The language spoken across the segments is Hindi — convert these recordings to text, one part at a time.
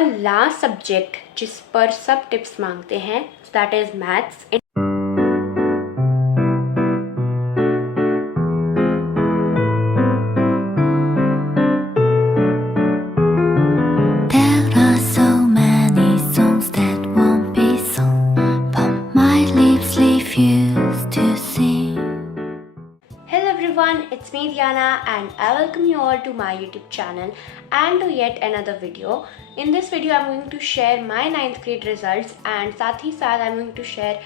लास्ट सब्जेक्ट जिस पर सब टिप्स मांगते हैं that is maths. It's me Diana and I welcome you all to my YouTube channel and to yet another video. In this video I'm going to share my 9th grade results and साथ ही साथ I'm going to share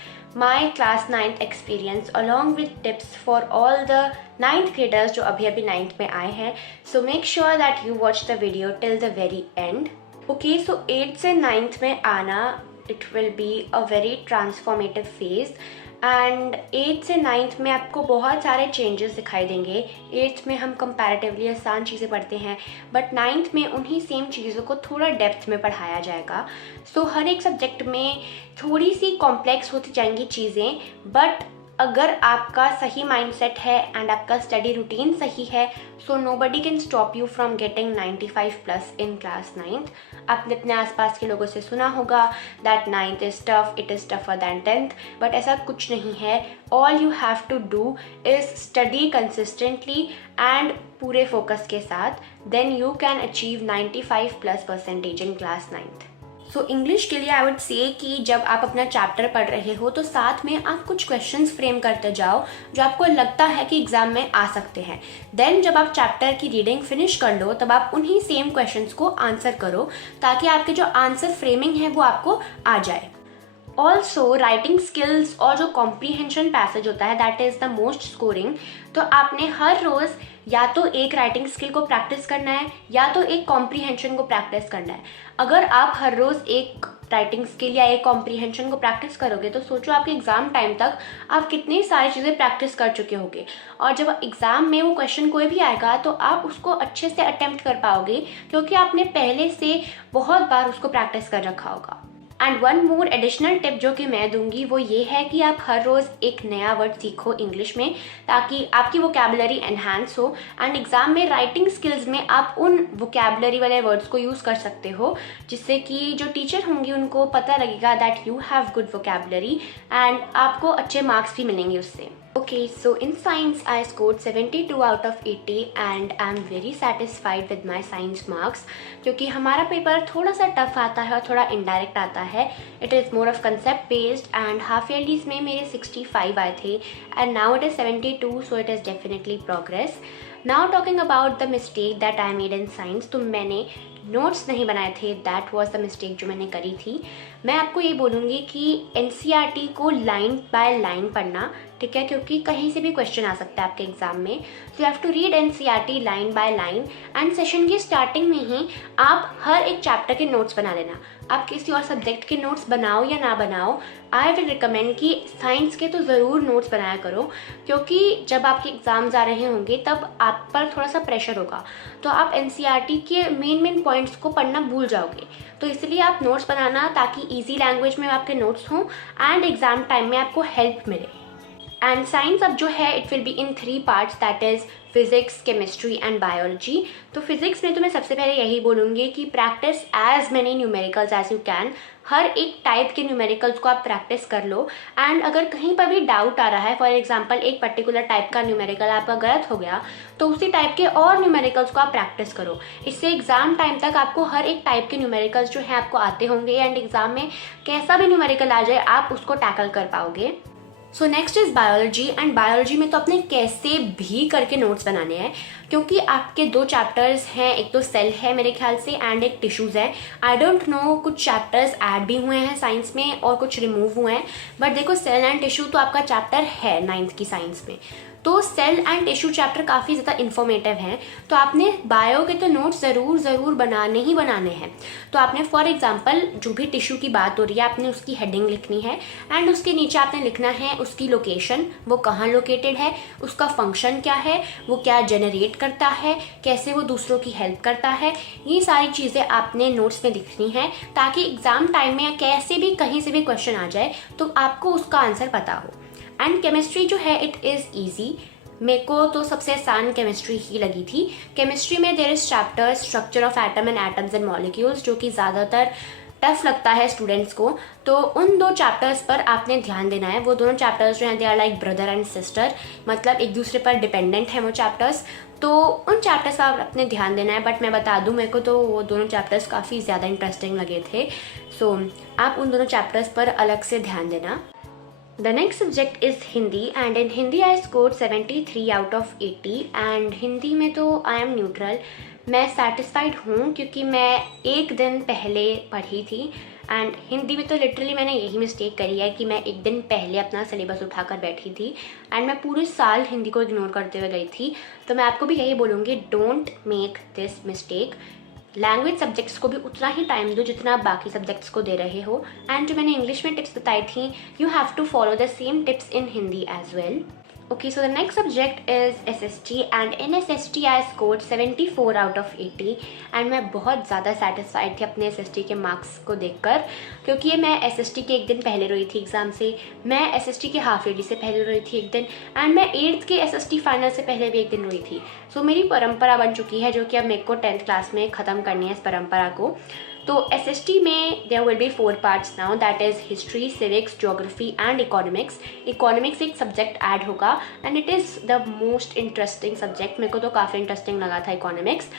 my class 9th experience along with tips for all the 9th graders जो अभी 9th में आए हैं. So make sure that you watch the video till the very end. Okay, so 8th से 9th में आना it will be a very transformative phase. And 8th से 9th में आपको बहुत सारे चेंजेस दिखाई देंगे. 8th में हम कंपैरेटिवली आसान चीज़ें पढ़ते हैं बट 9th में उन्हीं सेम चीज़ों को थोड़ा डेप्थ में पढ़ाया जाएगा. सो हर एक सब्जेक्ट में थोड़ी सी कॉम्प्लेक्स होती जाएंगी चीज़ें, बट अगर आपका सही माइंडसेट है एंड आपका स्टडी रूटीन सही है so nobody can stop you from getting 95+ in class 9th. आपने अपने आसपास के लोगों से सुना होगा that 9th is tough, it is tougher than 10th, but ऐसा कुछ नहीं है. All you have to do is study consistently and पूरे फोकस के साथ, then you can achieve 95+% in class 9th. So English के लिए आई वुड से कि जब आप अपना चैप्टर पढ़ रहे हो तो साथ में आप कुछ क्वेश्चंस फ्रेम करते जाओ जो आपको लगता है कि एग्जाम में आ सकते हैं. देन जब आप चैप्टर की रीडिंग फिनिश कर लो तब आप उन्हीं सेम क्वेश्चंस को आंसर करो ताकि आपके जो आंसर फ्रेमिंग है वो आपको आ जाए. ऑल्सो राइटिंग स्किल्स और जो कॉम्प्रीहेंशन पैसेज होता है that is the most scoring. तो आपने हर रोज़ या तो एक राइटिंग स्किल को प्रैक्टिस करना है या तो एक कॉम्प्रीहेंशन को प्रैक्टिस करना है. अगर आप हर रोज़ एक राइटिंग स्किल या एक कॉम्प्रीहेंशन को प्रैक्टिस करोगे तो सोचो आपके एग्ज़ाम टाइम तक आप कितनी सारी चीज़ें प्रैक्टिस कर चुके होगे और जब एग्ज़ाम में वो क्वेश्चन कोई भी आएगा तो आप उसको अच्छे से अटेम्प्ट कर पाओगे क्योंकि आपने पहले से बहुत बार उसको प्रैक्टिस कर रखा होगा. And one more additional tip जो कि मैं दूंगी वो ये है कि आप हर रोज़ एक नया वर्ड सीखो इंग्लिश में ताकि आपकी वोकैबुलरी एनहांस हो एंड एग्ज़ाम में राइटिंग स्किल्स में आप उन वोकैबुलरी वाले वर्ड्स को यूज़ कर सकते हो जिससे कि जो टीचर होंगी उनको पता लगेगा that you have good vocabulary and आपको अच्छे मार्क्स भी मिलेंगे उससे. Okay, so in science I scored 72 out of 80 and I'm very satisfied with my science marks क्योंकि हमारा पेपर थोड़ा सा टफ आता है और थोड़ा इनडायरेक्ट आता है. It is more of concept based and half yearlies में मेरे 65 आए थे and now it is 72 so it is definitely progress. Now talking about the mistake that I made in science, तो मैंने नोट्स नहीं बनाए थे. दैट वॉज द मिस्टेक जो मैंने करी थी. मैं आपको ये बोलूँगी कि NCERT को लाइन बाय लाइन पढ़ना, ठीक है, क्योंकि कहीं से भी क्वेश्चन आ सकता है आपके एग्जाम में. So you have to read NCERT line by line and session की स्टार्टिंग में ही आप हर एक चैप्टर के नोट्स बना लेना. आप किसी और सब्जेक्ट के नोट्स बनाओ या ना बनाओ, आई विल रिकमेंड कि साइंस के तो ज़रूर नोट्स बनाया करो क्योंकि जब आपके एग्ज़ाम्स आ रहे होंगे तब आप पर थोड़ा सा प्रेशर होगा तो आप NCERT के मेन पॉइंट्स को पढ़ना भूल जाओगे. तो इसलिए आप नोट्स बनाना ताकि ईजी लैंग्वेज में आपके नोट्स हों एंड एग्ज़ाम टाइम में आपको हेल्प मिले. एंड साइंस अब जो है it will be in 3 parts that is physics, chemistry and biology. तो फिजिक्स में तो मैं सबसे पहले यही बोलूँगी कि practice as many numericals as you can. हर एक टाइप के न्यूमेरिकल्स को आप प्रैक्टिस कर लो एंड अगर कहीं पर भी डाउट आ रहा है, फॉर एग्जांपल एक पर्टिकुलर टाइप का न्यूमेरिकल आपका गलत हो गया तो उसी टाइप के और न्यूमेरिकल्स को आप प्रैक्टिस करो. इससे एग्जाम टाइम तक आपको हर एक टाइप के न्यूमेरिकल्स जो है आपको आते होंगे एंड एग्जाम में कैसा भी न्यूमेरिकल आ जाए आप उसको टैकल कर पाओगे. So next is biology and biology में तो अपने कैसे भी करके नोट्स बनाने हैं क्योंकि आपके 2 चैप्टर्स हैं. एक तो सेल है मेरे ख्याल से एंड एक टिश्यूज़ है. आई डोंट नो कुछ चैप्टर्स ऐड भी हुए हैं साइंस में और कुछ रिमूव हुए हैं, बट देखो सेल एंड टिश्यू तो आपका चैप्टर है 9th की साइंस में. तो सेल एंड टिश्यू चैप्टर काफ़ी ज़्यादा इन्फॉर्मेटिव हैं तो आपने बायो के तो नोट्स ज़रूर बनाने ही बनाने हैं. तो आपने फॉर एग्जांपल जो भी टिश्यू की बात हो रही है आपने उसकी हेडिंग लिखनी है एंड उसके नीचे आपने लिखना है उसकी लोकेशन, वो कहाँ लोकेटेड है, उसका फंक्शन क्या है, वो क्या जनरेट करता है, कैसे वो दूसरों की हेल्प करता है. ये सारी चीज़ें आपने नोट्स में लिखनी है ताकि एग्ज़ाम टाइम में या कैसे भी कहीं से भी क्वेश्चन आ जाए तो आपको उसका आंसर पता हो. एंड केमिस्ट्री जो है इट इज़ ईजी. मेरे को तो सबसे आसान केमिस्ट्री ही लगी थी। केमिस्ट्री में there is chapter structure of atom and atoms and molecules, जो कि ज़्यादातर टफ लगता है स्टूडेंट्स को। तो उन 2 चैप्टर्स पर आपने ध्यान देना है। वो दोनों चैप्टर्स जो हैं they are like brother and sister, मतलब एक दूसरे पर डिपेंडेंट हैं वो चैप्टर्स। तो उन चैप्टर्स का आपने ध्यान देना है। बट मैं बता दूं, मेरे को तो वो दोनों चैप्टर्स काफ़ी ज़्यादा इंटरेस्टिंग लगे थे। सो आप उन दोनों चैप्टर्स पर अलग से ध्यान देना। The next subject is Hindi, and in Hindi I scored 73 out of 80, and Hindi में तो I am neutral। मैं satisfied हूँ क्योंकि मैं एक दिन पहले पढ़ी थी, एंड हिंदी में तो लिटरली मैंने यही मिस्टेक करी है कि मैं एक दिन पहले अपना सिलेबस उठाकर बैठी थी, एंड मैं पूरे साल हिंदी को इग्नोर करते हुए गई थी। तो मैं आपको भी यही बोलूँगी, don't make this mistake. Language subjects को भी उतना ही टाइम दो जितना आप बाकी सब्जेक्ट्स को दे रहे हो। एंड जो मैंने इंग्लिश में टिप्स बताई थी, you have to follow the same tips in Hindi as well. Okay, so the next subject is SST, and in SST I scored 74 out of 80, and मैं बहुत ज़्यादा satisfied थी अपने SST के मार्क्स को देखकर, क्योंकि मैं SST के एक दिन पहले रोई थी एग्ज़ाम से, मैं SST के हाफ ईयरली से पहले रोई थी एक दिन, एंड मैं 8th के SST फाइनल से पहले भी एक दिन रोई थी। सो मेरी परंपरा बन चुकी है, जो कि अब मेरे को 10th क्लास में ख़त्म करनी है इस परंपरा को। तो SST में there will be 4 parts now, that is history, civics, geography and economics. Economics एक सब्जेक्ट ऐड होगा, and it is the most interesting subject. मेरे को तो काफ़ी इंटरेस्टिंग लगा था इकोनॉमिक्स।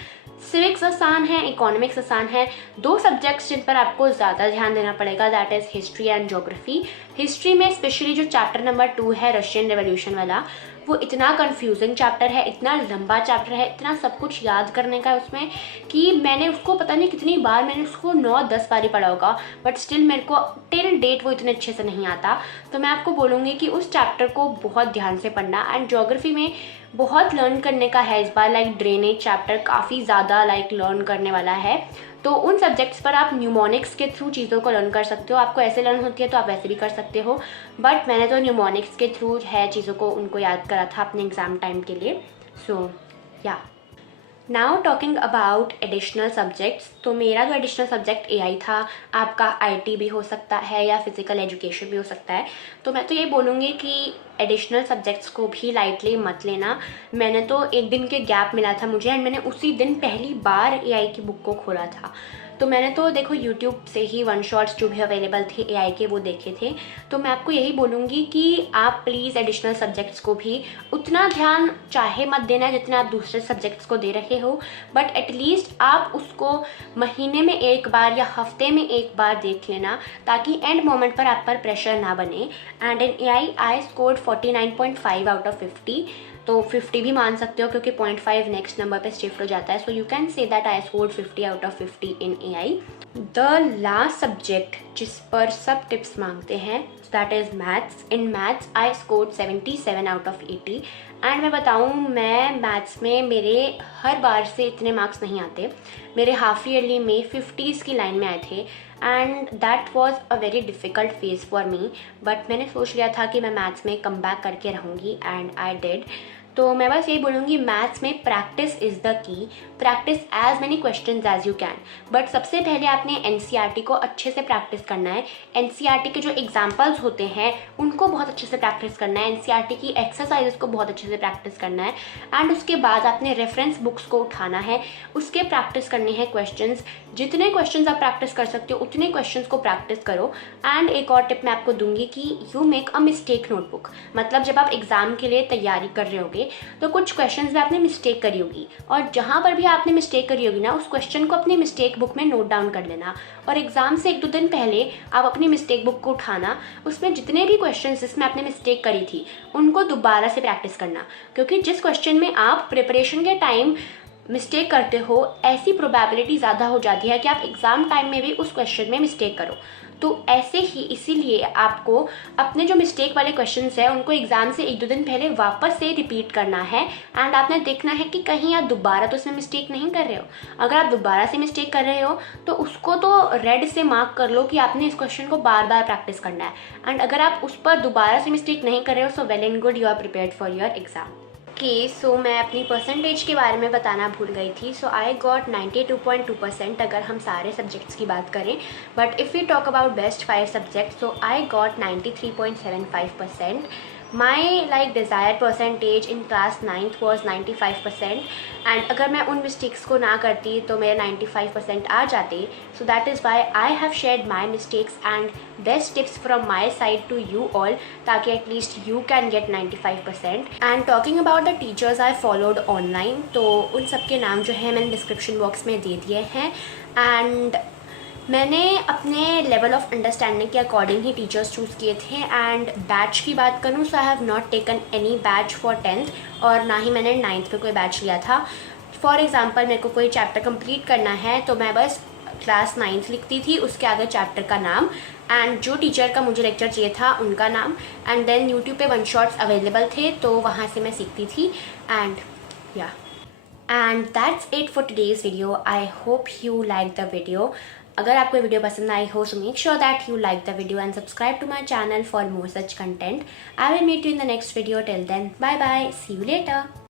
सिविक्स आसान है, इकोनॉमिक्स आसान है। 2 सब्जेक्ट्स जिन पर आपको ज़्यादा ध्यान देना पड़ेगा, that is history and geography. History में स्पेशली जो चैप्टर नंबर 2 है रशियन रेवोल्यूशन वाला, वो इतना कंफ्यूजिंग चैप्टर है, इतना लंबा चैप्टर है, इतना सब कुछ याद करने का है उसमें कि मैंने उसको पता नहीं कितनी बार, मैंने उसको 9-10 बार ही पढ़ा होगा, बट स्टिल मेरे को टिल डेट वो इतने अच्छे से नहीं आता। तो मैं आपको बोलूँगी कि उस चैप्टर को बहुत ध्यान से पढ़ना। एंड ज्योग्राफी में बहुत लर्न करने का है इस बार, लाइक ड्रेनेज चैप्टर काफ़ी ज़्यादा लाइक लर्न करने वाला है। तो उन सब्जेक्ट्स पर आप न्यूमोनिक्स के थ्रू चीज़ों को लर्न कर सकते हो। आपको ऐसे लर्न होती है तो आप वैसे भी कर सकते हो, बट मैंने तो न्यूमोनिक्स के थ्रू है चीज़ों को उनको याद करा था अपने एग्ज़ाम टाइम के लिए। सो या now talking about additional subjects, तो मेरा जो एडिशनल सब्जेक्ट AI था, आपका IT भी हो सकता है या फिज़िकल एजुकेशन भी हो सकता है। तो मैं तो ये बोलूँगी कि एडिशनल सब्जेक्ट्स को भी लाइटली मत लेना। मैंने तो एक दिन के गैप मिला था मुझे, एंड मैंने उसी दिन पहली बार AI की बुक को खोला था। तो मैंने तो देखो यूट्यूब से ही 1 शॉट्स जो भी अवेलेबल थे AI के वो देखे थे। तो मैं आपको यही बोलूँगी कि आप प्लीज़ एडिशनल सब्जेक्ट्स को भी उतना ध्यान चाहे मत देना जितना आप दूसरे सब्जेक्ट्स को दे रहे हो, बट एटलीस्ट आप उसको महीने में 1 बार या हफ्ते में 1 बार देख लेना, ताकि एंड मोमेंट पर आप पर प्रेशर ना बने। And in AI I scored 49.5 out of 50, तो 50 भी मान सकते हो क्योंकि 0.5 नेक्स्ट नंबर पे शिफ्ट हो जाता है। So you can say that I scored 50 out of 50 in AI। The last subject जिस पर सब टिप्स मांगते हैं, that is maths. In maths I scored 77 out of 80, and मैं बताऊँ, मैं मैथ्स में मेरे हर बार से इतने मार्क्स नहीं आते। मेरे हाफ ईयरली में 50s की लाइन में आए थे, and that was a very difficult phase for me, but मैंने सोच लिया था कि मैं मैथ्स में कम बैक करके रहूँगी, एंड आई डिड। तो मैं बस यही बोलूँगी, मैथ्स में practice is the key. Practice as many questions as you can, but सबसे पहले आपने NCERT को अच्छे से प्रैक्टिस करना है। NCERT के जो एग्जाम्पल्स होते हैं उनको बहुत अच्छे से प्रैक्टिस करना है, NCERT की एक्सरसाइजेस को बहुत अच्छे से प्रैक्टिस करना है, एंड उसके बाद आपने रेफरेंस बुक्स को उठाना है, उसके प्रैक्टिस करने हैं क्वेश्चंस। जितने क्वेश्चंस आप प्रैक्टिस कर सकते हो उतने क्वेश्चंस को प्रैक्टिस करो। एंड एक और टिप मैं आपको दूंगी कि you make a mistake notebook, मतलब जब आप एग्जाम के लिए तैयारी कर रहे होगे तो कुछ क्वेश्चंस में आपने मिस्टेक करी होगी, और जहाँ पर भी आपने मिस्टेक करी होगी ना, उस क्वेश्चन को अपनी मिस्टेक बुक में नोट डाउन कर लेना, और एग्जाम से 1-2 दिन पहले आप अपनी मिस्टेक बुक को उठाना, उसमें जितने भी क्वेश्चंस जिसमें आपने मिस्टेक करी थी उनको दोबारा से प्रैक्टिस करना, क्योंकि जिस क्वेश्चन में आप प्रिपरेशन के टाइम मिस्टेक करते हो, ऐसी प्रोबेबिलिटी ज़्यादा हो जाती है कि आप एग्ज़ाम टाइम में भी उस क्वेश्चन में मिस्टेक करो। तो ऐसे ही इसीलिए आपको अपने जो मिस्टेक वाले क्वेश्चंस हैं उनको एग्ज़ाम से 1-2 दिन पहले वापस से रिपीट करना है, एंड आपने देखना है कि कहीं आप दोबारा तो उसमें मिस्टेक नहीं कर रहे हो। अगर आप दोबारा से मिस्टेक कर रहे हो तो उसको तो रेड से मार्क कर लो कि आपने इस क्वेश्चन को बार बार प्रैक्टिस करना है, एंड अगर आप उस पर दोबारा से मिस्टेक नहीं कर रहे हो, so well and good, you are prepared for your exam. So मैं अपनी परसेंटेज के बारे में बताना भूल गई थी। सो आई गॉट 92.2% अगर हम सारे सब्जेक्ट्स की बात करें, but if you talk about best 5 subjects, so I got 93.75%। My like desire percentage in class 9th was 95%, and अगर मैं उन मिस्टेक्स को ना करती तो मेरे 95% आ जाते. So that is why I have shared my mistakes and best tips from my side to you all, ताकि at least you can get 95%. And talking about the teachers I followed online, तो उन सब के नाम जो है मैंने डिस्क्रिप्शन बॉक्स में दे दिए हैं. एंड मैंने अपने लेवल ऑफ अंडरस्टैंडिंग के अकॉर्डिंग ही टीचर्स चूज़ किए थे. एंड बैच की बात करूँ so I have not taken any batch for 10th, और ना ही मैंने 9th में कोई बैच लिया था. फॉर एग्ज़ाम्पल मेरे को कोई चैप्टर कंप्लीट करना है तो मैं बस क्लास 9th लिखती थी, उसके आगे चैप्टर का नाम एंड जो टीचर का मुझे लेक्चर चाहिए था उनका नाम, एंड देन यूट्यूब पे 1 शॉट्स अवेलेबल थे तो वहाँ से मैं सीखती थी. एंड या and that's it for today's video. I hope you like the video. अगर आपको वीडियो पसंद आई हो so make sure that you like the video and subscribe to my channel for more such content. I will meet you in the next video. Till then, bye bye, see you letter.